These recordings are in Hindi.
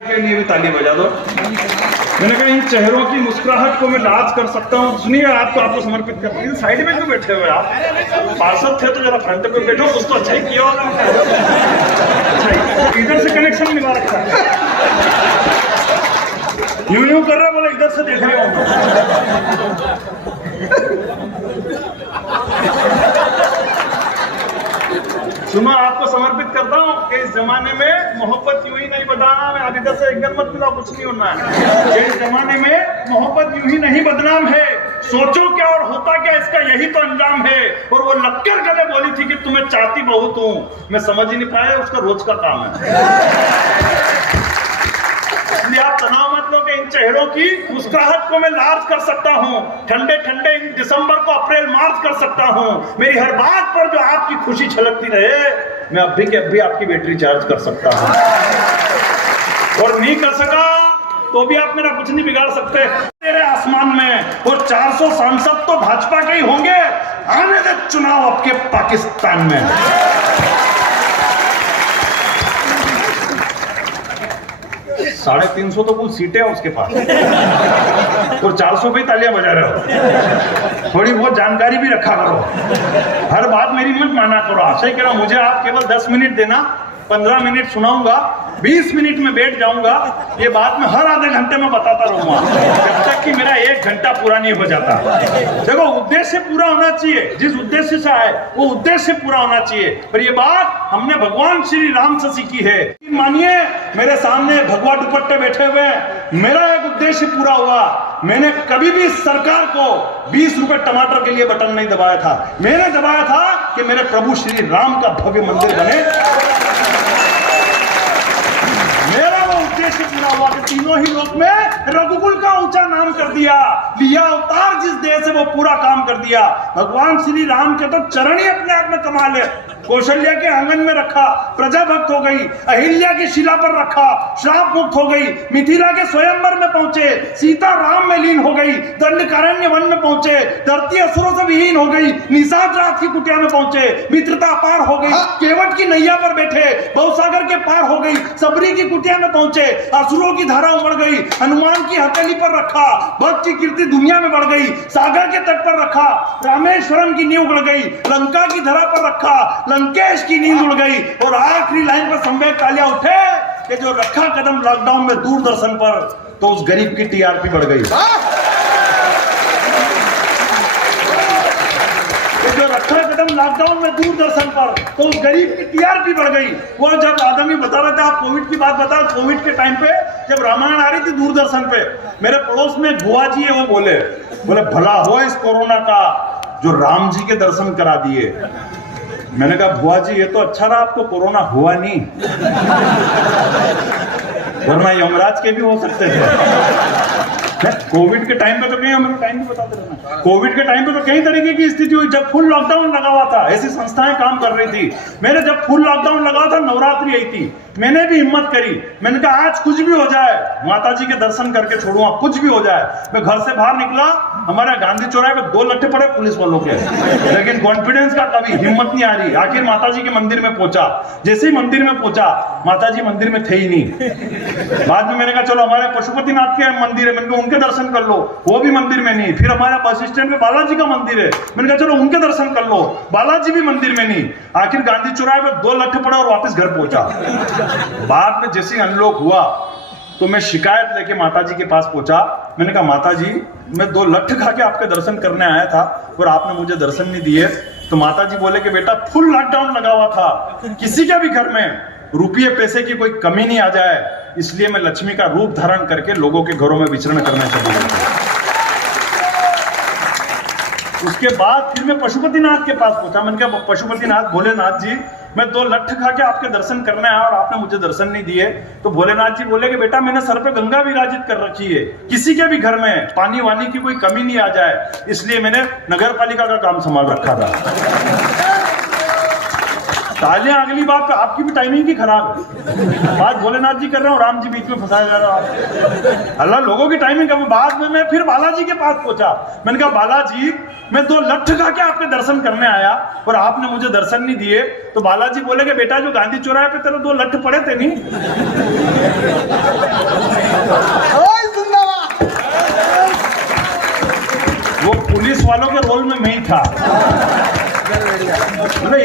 के लिए भी ताली बजा दो। मैंने कहा इन चेहरों की मुस्कुराहट को मैं लाज कर सकता हूँ। सुनिए, आपको समर्पित करते हैं। साइड में क्यों बैठे हुए आप? पार्षद थे तो जरा फ्रंट पे बैठो, कुछ तो अच्छा ही किया होगा। अच्छा, इधर से कनेक्शन निभा रखा है, यूं कर रहा, बोला इधर से देख रहे हो। सुना, आपको समर्पित करता हूँ कि इस जमाने में मोहब्बत यूं ही नहीं बदनाम है। आप इधर से एकदम मत मिला, कुछ नहीं होना है। इस जमाने में मोहब्बत यूं ही नहीं बदनाम है। सोचो क्या और होता क्या, इसका यही तो अंजाम है। और वो लक्कर गले बोली थी कि तुम्हें चाहती बहुत हूं, मैं समझ ही नहीं पाया, उसका रोज का काम है। इसलिए आप तनाव मत लो कि इन चेहरों की मुस्कुराहट को मैं लार्ज कर सकता हूँ। ठंडे ठंडे इन दिसंबर को अप्रैल मार्च कर सकता हूँ। मेरी हर बात पर जो आपकी खुशी छलकती रहे, मैं अब भी के अब भी आपकी बैटरी चार्ज कर सकता हूँ। और नहीं कर सका तो भी आप मेरा कुछ नहीं बिगाड़ सकते। तेरे आसमान में और 400 सांसद तो भाजपा के ही होंगे। आने दे चुनाव आपके पाकिस्तान में। 350 तो कुछ सीटें हैं उसके पास, और 400 पे तालियां बजा रहे हो। थोड़ी बहुत जानकारी भी रखा करो, हर बात मेरी मत माना करो। आशा ही कह रहा हूं, मुझे आप केवल 10 मिनट देना, 15 मिनट सुनाऊंगा, 20 मिनट में बैठ जाऊंगा। ये बात मैं हर आधे घंटे में बताता रहूंगा जब तक कि मेरा 1 घंटा पूरा नहीं हो जाता। देखो, उद्देश्य पूरा होना चाहिए, जिस उद्देश्य से आए वो उद्देश्य पूरा होना चाहिए। पर ये बात हमने भगवान श्री राम से सीखी है। मानिए, मेरे सामने भगवा दुपट्टे बैठे हुए हैं, मेरा एक उद्देश्य पूरा हुआ। मैंने कभी भी सरकार को 20 रुपए टमाटर के लिए बटन नहीं दबाया था। मैंने दबाया था कि मेरे प्रभु श्री राम का भव्य मंदिर बने। मेरा वो उद्देश्य पूरा हुआ कि तीनों ही लोक में रघुकुल का ऊंचा नाम कर दिया। लिया अवतार जिस देश से वो पूरा काम कर दिया। भगवान श्री राम के तो चरण ही अपने आप में कमाल है। कौशल्या के आंगन में रखा, प्रजा भक्त हो गई। अहिल्या की शिला पर रखा, श्राप मुक्त हो गई। मिथिला के स्वयंवर में पहुंचे, सीता राम में लीन हो गई। दंडकारण्य वन में पहुंचे, धरती असुरों से विहीन हो गई। निषाद रात की कुटिया में पहुंचे, मित्रता पार हो गई। केवट की नैया पर बैठे, भवसागर के पार हो गई। सबरी की कुटिया में पहुंचे, असुरों की धारा उमड़ गई। हनुमान की हथेली पर रखा, भक्त की कीर्ति दुनिया में बढ़ गई। सागर के तट पर रखा, रामेश्वरम की नींव उड़ गई। लंका की धरा पर रखा, लंकेश की नींद उड़ गई। और आखिरी लाइन पर संवेद कालिया उठे कि जो रखा कदम लॉकडाउन में दूरदर्शन पर, तो उस गरीब की टीआरपी बढ़ गई। जो रखा कदम लॉकडाउन में दूरदर्शन पर, तो उस गरीब की टीआरपी बढ़ गई। वो जब आदमी बता रहे थे, आप कोविड की बात बता, कोविड के टाइम पे जब रामायण आ रही थी दूरदर्शन पे, मेरे पड़ोस में बुआ जी है, वो बोले भला हो इस कोरोना का जो राम जी के दर्शन करा दिए। मैंने कहा, बुआ जी ये तो अच्छा रहा आपको कोरोना हुआ नहीं, वरना यमराज के भी हो सकते थे। कोविड के टाइम पे तो कहीं, हमें टाइम भी बताते रहना, कोविड के टाइम पे तो कई तरीके की स्थिति हुई। जब फुल लॉकडाउन लगा हुआ था, ऐसी संस्थाएं काम कर रही थी। मैंने जब फुल लॉकडाउन लगा था, नवरात्रि आई थी, मैंने भी हिम्मत करी। मैंने कहा आज कुछ भी हो जाए, माता जी के दर्शन करके छोड़ूंगा, कुछ भी हो जाए। मैं घर से बाहर निकला, हमारे गांधी चौराहे पे 2 लट्ठे पड़े पुलिस वालों के, लेकिन कॉन्फिडेंस का कभी हिम्मत नहीं आ रही। आखिर माता जी के मंदिर में पहुंचा। जैसे ही मंदिर में पहुंचा, माता जी मंदिर में थे ही नहीं। बाद में मैंने कहा चलो हमारे पशुपतिनाथ के मंदिर है, मैंने कहा उनके दर्शन कर लो, वो भी मंदिर में नहीं। फिर हमारा बस स्टैंड पे बालाजी का मंदिर है, मैंने कहा चलो उनके दर्शन कर लो, बालाजी भी मंदिर में नहीं। आखिर गांधी चौराहे पे 2 लट्ठे पड़े और वापस घर पहुंचा। बाद में जैसे अनलॉक हुआ तो मैं शिकायत लेके माताजी के पास पहुंचा। मैंने कहा माताजी, मैं 2 लट्ठे खा के आपके दर्शन करने आया था और आपने मुझे दर्शन नहीं दिए। तो माताजी बोले कि बेटा फुल लॉकडाउन लगा हुआ था, किसी के भी घर में रुपये पैसे की कोई कमी नहीं आ जाए, इसलिए मैं लक्ष्मी का रूप धारण करके लोगों के घरों में विचरण करने चला गया। उसके बाद फिर मैं पशुपतिनाथ के पास पहुंचा। मैंने कहा पशुपतिनाथ, भोलेनाथ जी, मैं 2 लट्ठे खा के आपके दर्शन करने आया और आपने मुझे दर्शन नहीं दिए। तो भोलेनाथ जी बोले कि बेटा मैंने सर पे गंगा विराजित कर रखी है, किसी के भी घर में पानी वानी की कोई कमी नहीं आ जाए, इसलिए मैंने नगर पालिका का काम संभाल रखा था। तालियां अगली बात पे, आपकी भी टाइमिंग ही खराब है। बात भोलेनाथ जी कर रहे हो, राम जी बीच में फंसाया जा रहा है। अल्लाह लोगों की टाइमिंग। बाद में मैं फिर बालाजी के पास पहुंचा। मैंने कहा बालाजी, मैं 2 लट्ठे खा के आपके दर्शन करने आया और आपने मुझे दर्शन नहीं दिए। तो बालाजी बोले कि बेटा जो गांधी चौराहे पे तेरे 2 लट्ठे पड़े थे नहीं,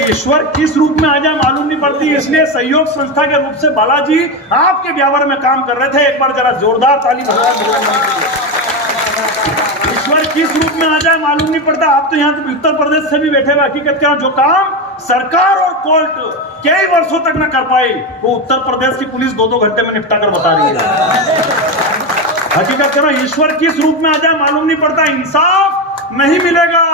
ईश्वर किस रूप में आ जाए मालूम नहीं पड़ती, इसलिए सहयोग संस्था के रूप से बालाजी आपके ब्यावर में काम कर रहे थे। एक बार जरा जोरदार ताली बजाएं। ईश्वर किस रूप में आ जाए मालूम नहीं पड़ता। आप तो यहाँ उत्तर प्रदेश से भी बैठे हुए हकीकत क्या, जो काम सरकार और कोर्ट कई वर्षों तक न कर पाई, वो उत्तर प्रदेश की पुलिस 2-2 घंटे में निपटा कर बता रही है। हकीकत क्या, ईश्वर किस रूप में आ जाए मालूम नहीं पड़ता। इंसाफ नहीं मिलेगा।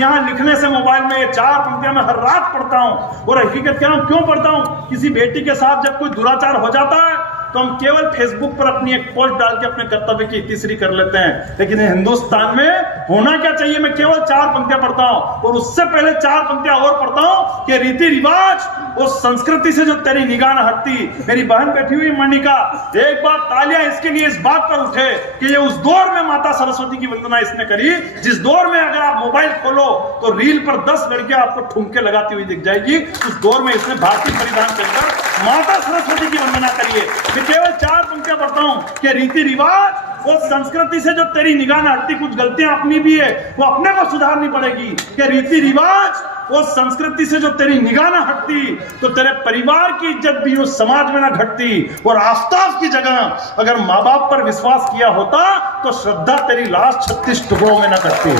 यहाँ लिखने से मोबाइल में ये 4 पंक्तियां मैं हर रात पढ़ता हूँ। और हकीकत क्या, क्यों पढ़ता हूँ, किसी बेटी के साथ जब कोई दुराचार हो जाता है तो हम केवल फेसबुक पर अपनी एक पोस्ट डाल के अपने कर्तव्य की तीसरी कर लेते हैं। लेकिन हिंदुस्तान में होना क्या चाहिए, मैं केवल 4 पंक्तियां पढ़ता हूं और उससे पहले 4 पंक्तियां और पढ़ता हूं कि रीति रिवाज और संस्कृति से जो तेरी निगाह न हटती। मेरी बहन बैठी हुई मणिका, एक बार तालियां इसके लिए इस बात पर उठे कि ये उस दौर में माता सरस्वती की वंदना इसने करी जिस दौर में अगर आप मोबाइल खोलो तो रील पर 10 लड़कियां आपको ठुमके लगाती हुई दिख जाएगी। उस दौर में इसने भारतीय परिधान पहनकर माता सरस्वती की वंदना करिए। केवल 4 पंक्तियां पढ़ता हूं कि रीति रिवाज और संस्कृति से जो तेरी निगाह न हटती। कुछ गलतियां अपनी भी है, वो अपने को सुधारनी पड़ेगी कि रीति रिवाज और संस्कृति से जो तेरी निगाह न हटती तो तेरे परिवार की इज्जत भी उस समाज में न घटती। और आफताब की जगह अगर माँ बाप पर विश्वास किया होता तो श्रद्धा तेरी लाश 36 टुकड़ों में न करती।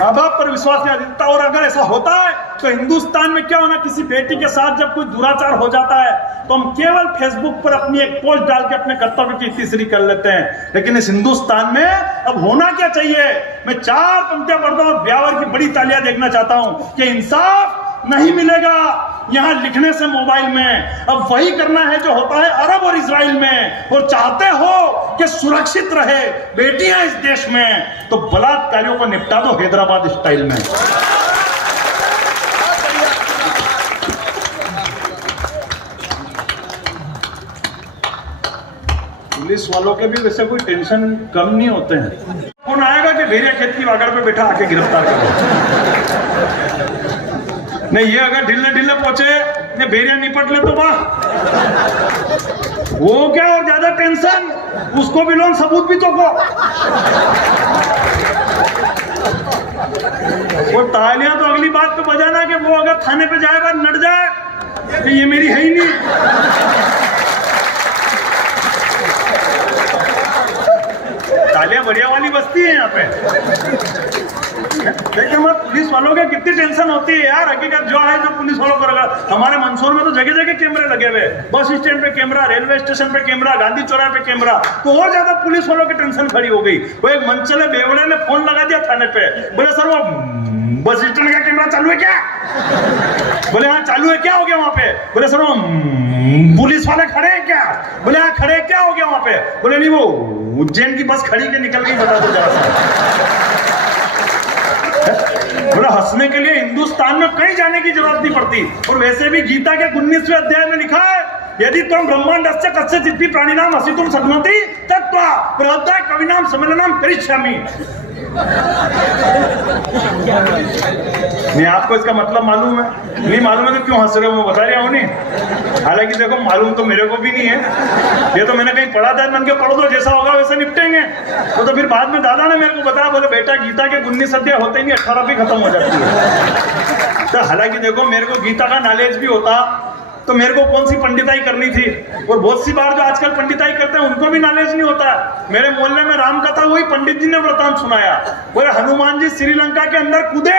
माँ बाप पर विश्वास किया जाता। और अगर ऐसा होता है तो हिंदुस्तान में क्या होना, किसी बेटी के साथ जब कोई दुराचार हो जाता है तो हम केवल फेसबुक पर अपनी एक पोस्ट डाल के अपने कर्तव्य की तीसरी कर लेते हैं। लेकिन इस हिंदुस्तान में अब होना क्या चाहिए, मैं 4 पंक्तियां पढ़ता हूं, ब्यावर की बड़ी तालियां देखना चाहता हूं कि इंसाफ नहीं मिलेगा यहां लिखने से मोबाइल में। अब वही करना है जो होता है अरब और इजराइल में। और चाहते हो कि सुरक्षित रहे बेटियां इस देश में तो बलात्कारियों को निपटा दो हैदराबाद स्टाइल में। पुलिस वालों के भी वैसे कोई टेंशन कम नहीं होते हैं। फोन आएगा कि भेड़िया खेत की वागड़ पे बैठा आके गिरफ्तार करो। नहीं, ये अगर ढिल्ले ढिल्ले पहुंचे ने भेड़िया निपट ले तो वाह, वो क्या और ज्यादा टेंशन, उसको भी लोन सबूत भी तो को। वो तालियां तो अगली बात तो बजाना कि वो अगर थाने पे जाए बात नट जाए तो ये मेरी है ही नहीं। तालियां बढ़िया वाली बजती है यहाँ पे। देखिए मत, पुलिस वालों के कितनी टेंशन होती है यार। हकीकत जो है जो पुलिस वालों को लगा, हमारे मंदसौर में तो जगह जगह कैमरे लगे हुए, बस स्टैंड पे कैमरा, रेलवे स्टेशन पे कैमरा, गांधी चौराहे पे कैमरा। तो और ज्यादा पुलिस वालों की टेंशन खड़ी हो गई। वो एक मंचले बेवड़े ने फोन लगा दिया थाने पे, बोले सर वो बस स्टैंड का कैमरा चालू है क्या? बोले हाँ चालू है, क्या हो गया वहां पे? बोले सर वो पुलिस वाले खड़े हैं क्या? बोले हाँ खड़े, क्या हो गया वहां पे? बोले नहीं वो उज्जैन की बस खड़ी के निकल गई, बता दो जरा सा। बोला हंसने के लिए हिंदुस्तान में कहीं जाने की जरूरत नहीं पड़ती। और वैसे भी गीता के 19वें अध्याय में लिखा है, यदि तुम ब्रह्मांडस्य कस्य चित्ति प्राणिनाम हसितुम शक्नोति तत्वा बृहद्दाय कविनाम सम्मेलनम करिष्यामि। नहीं, आपको इसका मतलब मालूम है? नहीं मालूम है तो क्यों हंस रहे हो, मैं बता रहा हूं नहीं। हालांकि देखो मालूम तो मेरे को भी नहीं है, ये तो मैंने कहीं पढ़ा था, मन के पढ़ो तो जैसा होगा वैसे निपटेंगे। तो फिर बाद में दादा ने मेरे को बताया, बोले बेटा गीता के 19 अध्याय होते ही नहीं 18 भी खत्म हो जाती है। तो हालांकि देखो मेरे को गीता का नॉलेज भी होता तो मेरे को कौन सी पंडिताई करनी थी। और बहुत सी बार जो आजकल पंडिताई करते हैं उनको भी नॉलेज नहीं होता। मेरे मोहल्ले में राम कथा हुई, पंडित जी ने वृतांत सुनाया, बोले हनुमान जी श्रीलंका के अंदर कूदे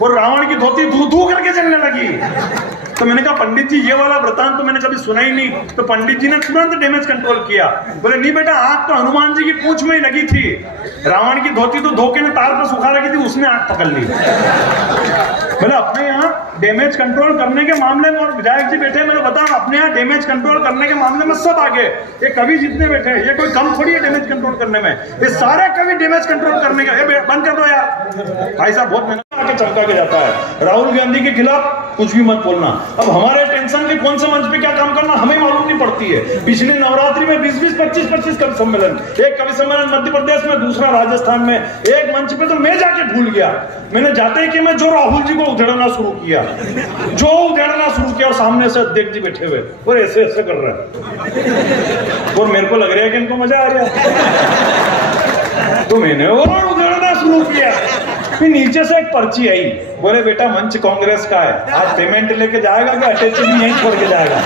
और रावण की धोती धू धू करके जलने लगी। तो मैंने कहा पंडित जी ये वाला वृतांत तो मैंने कभी सुना ही नहीं। तो पंडित जी ने तुरंत डैमेज कंट्रोल किया, बोले नहीं बेटा आग तो हनुमान जी की पूंछ में ही लगी थी, रावण की धोती तो धोखे ने तार पर सुखा रखी थी, उसने आग पकड़ ली। बोले अपने यहाँ डैमेज कंट्रोल करने के मामले में, और विधायक जी बैठे मैंने बताया अपने यहाँ डैमेज कंट्रोल करने के मामले में सब आगे। ये कवि जितने बैठे हैं ये कोई कम थोड़ी है डैमेज कंट्रोल करने में, ये सारे कवि डैमेज कंट्रोल करने का। बंद कर दो यार, भाई साहब बहुत मेहनत आके चमका के जाता है। राहुल गांधी के खिलाफ कुछ भी मत बोलना। अब हमारे टेंशन के कौन से मंच पे क्या काम करना हमें मालूम नहीं पड़ती है। पिछले नवरात्रि में 20-20, 25-25 कवि सम्मेलन, एक कवि सम्मेलन मध्य प्रदेश में, दूसरा राजस्थान में। एक मंच पे तो मैं जाके भूल गया, मैंने जाते ही कि मैं जो राहुल जी को उधेड़ना शुरू किया, और सामने से अध्यक्ष जी बैठे हुए और ऐसे ऐसे कर रहे हैं और मेरे को लग रहा है कि इनको मजा आ रहा है। तो मैंने और शुरू किया। फिर नीचे से एक पर्ची आई, बोले बेटा मंच कांग्रेस का है, आज पेमेंट लेके जाएगा कि अटैची भी यहीं छोड़ के जाएगा।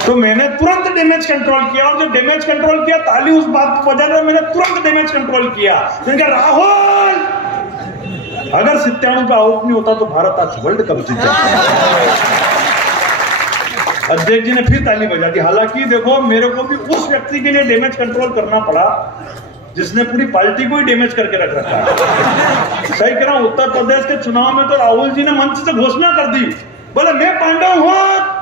तो मैंने तुरंत डैमेज कंट्रोल किया, और जो डैमेज कंट्रोल किया ताली उस बात पर बजा रहा, मैंने तुरंत डैमेज कंट्रोल किया। राहुल अगर 97 पे आउट नहीं होता तो भारत आज वर्ल्ड कप जीता। अध्यक्ष जी ने फिर ताली बजा दी। हालांकि देखो मेरे को भी उस व्यक्ति के लिए डैमेज कंट्रोल करना पड़ा जिसने पूरी पार्टी को ही डैमेज करके रख रखा है। सही कह रहा हूं, उत्तर प्रदेश के चुनाव में तो राहुल जी ने मंच से घोषणा कर दी, बोले मैं पांडव हूं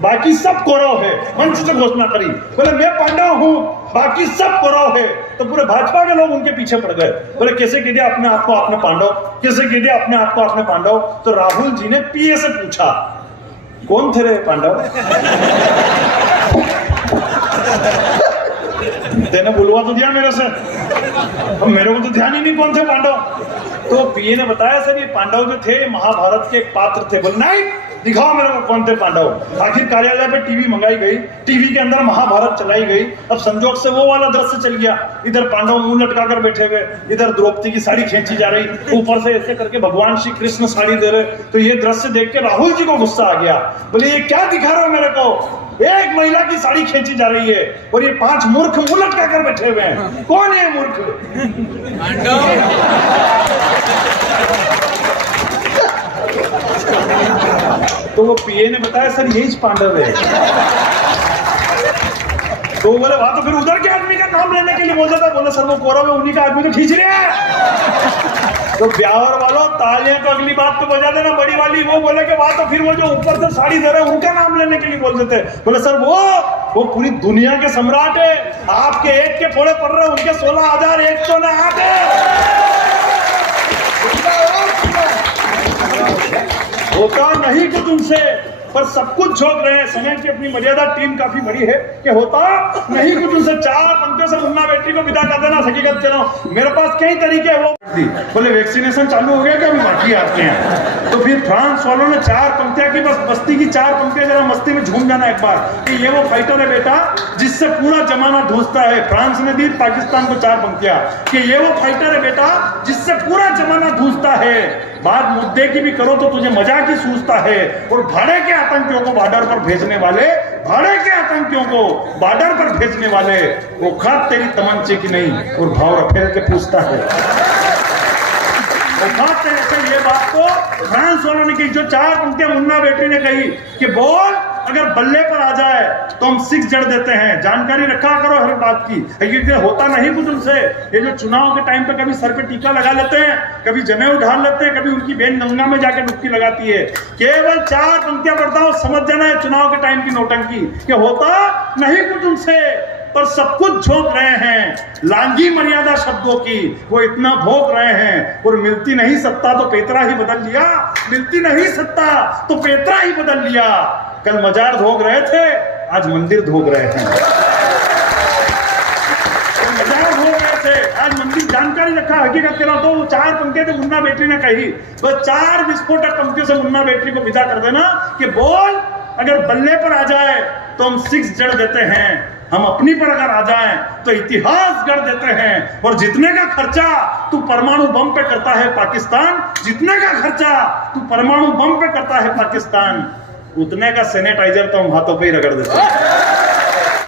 बाकी सब कौरव है। मंच से घोषणा करी, बोले मैं पांडव हूं बाकी सब कौरव है। तो पूरे भाजपा के लोग उनके पीछे पड़ गए, बोले कैसे कह दिया अपने आप को आपने पांडव, कैसे कह दिया अपने आप को आपने पांडव। तो राहुल जी ने पीए से पूछा कौन थे रे पांडव? तेने बुलवा तो दिया मेरे से, अब मेरे को तो ध्यान ही नहीं कौन थे पांडव। तो पीए ने बताया सर ये पांडव जो थे महाभारत के एक पात्र थे। बोले नहीं, दिखाओ मेरे को कौन थे पांडव। आखिर कार्यालय पे टीवी मंगाई गई, टीवी के अंदर महाभारत चलाई गई। अब संजोग से वो वाला दृश्य चल गया, इधर पांडव मुंह लटका कर बैठे हुए, इधर द्रौपदी की साड़ी खींची जा रही, ऊपर से ऐसे करके भगवान श्री कृष्ण साड़ी दे रहे। तो ये दृश्य देख के राहुल जी को गुस्सा आ गया, बोले ये क्या दिखा रहे हो मेरे को, एक महिला की साड़ी खींची जा रही है और ये 5 मूर्ख मुंह लटका कर बैठे हुए हैं, कौन है मूर्ख? तो वो पीए ने बताया सर यही पांडव है। तो बोले वहां तो फिर उधर के आदमी का नाम लेने के लिए बोलता था, बोले सर वो कौरव है उन्हीं का आदमी तो खींच रहे हैं। तो ब्यावर वालों तालियां तो अगली बात तो बजा देना बड़ी वाली। वो बोले कि वहां तो फिर वो जो ऊपर से साड़ी दे रहे हैं उनका नाम लेने के लिए बोल देते। बोले सर वो पूरी दुनिया के सम्राट है, आपके एक के फोड़े पड़ रहे, उनके 16,000 एक तो ना आते। होता नहीं कुछ उनसे, पर सब कुछ झोंक रहे हैं। समय की अपनी मर्यादा, टीम काफी बड़ी है कि होता नहीं कुछ उनसे। 4 पंक्तियों से मुन्ना बेटी को विदा कर देना। हकीकत कह रहा हूं, मेरे पास कई तरीके हैं। वो बोले वैक्सीनेशन चालू हो गया क्या? अभी बाकी आपके यहाँ। तो फिर फ्रांस वालों ने 4 पंक्तियां की, बस बस्ती की 4 पंक्तियां, जरा मस्ती में झूम जाना एक बार कि ये वो फाइटर है बेटा जिससे पूरा जमाना ढूंढता है। फ्रांस ने दी पाकिस्तान को 4 पंक्तियां कि ये वो फाइटर है बेटा जिससे पूरा जमाना ढूंढता है। बात मुद्दे की भी करो तो तुझे मजाक ही सूझता है। और भाड़े के आतंकियों को बॉर्डर पर भेजने वाले, भाड़े के आतंकियों को बॉर्डर पर भेजने वाले, वो खाद तेरी तमंचे की नहीं और भाव रफेल के पूछता है। वो खाद तेरे से ये बात तो फ्रांस वालों ने की, जो 4 पंक्तियां मुन्ना बेटी ने कही कि बोल अगर बल्ले पर आ जाए तो हम 6 जड़ देते हैं। जानकारी रखा करो हर बात की, ये होता नहीं कुछ उनसे। ये जो चुनाव के टाइम पे कभी सर पे टीका लगा लेते हैं, कभी जनेऊ ढाल लेते हैं, कभी उनकी बहन गंगा में जाके डुबकी लगाती है। केवल 4 पंक्तियां पढ़ता हूं, समझ जाना है चुनाव के टाइम की नौटंकी कि होता नहीं कुछ उनसे, पर सब कुछ झोंक रहे हैं। लांघी मर्यादा शब्दों की वो इतना भोंक रहे हैं। और मिलती नहीं सत्ता तो पेतरा ही बदल लिया, मिलती नहीं सत्ता तो पेतरा ही बदल लिया। कल मजार धोक रहे थे, आज मंदिर धोक रहे हैं। मजार धोक रहे थे, आज मंदिर। जानकारी रखा, हकीकत कह रहा हूं। तो 4 पंक्तियां तो मुन्ना बेटी ने कही, बस 4 विस्फोटक पंक्तियों से मुन्ना बेटी को विदा कर देना कि बोल अगर बल्ले पर आ जाए तो हम 6 जड़ देते हैं, हम अपनी पर अगर आ जाएं तो इतिहास गढ़ देते हैं। और जितने का खर्चा तू परमाणु बम पे करता है पाकिस्तान, जितने का खर्चा तू परमाणु बम पे करता है पाकिस्तान, उतने का सैनिटाइजर तो हम हाथों पे ही रगड़ देते हैं।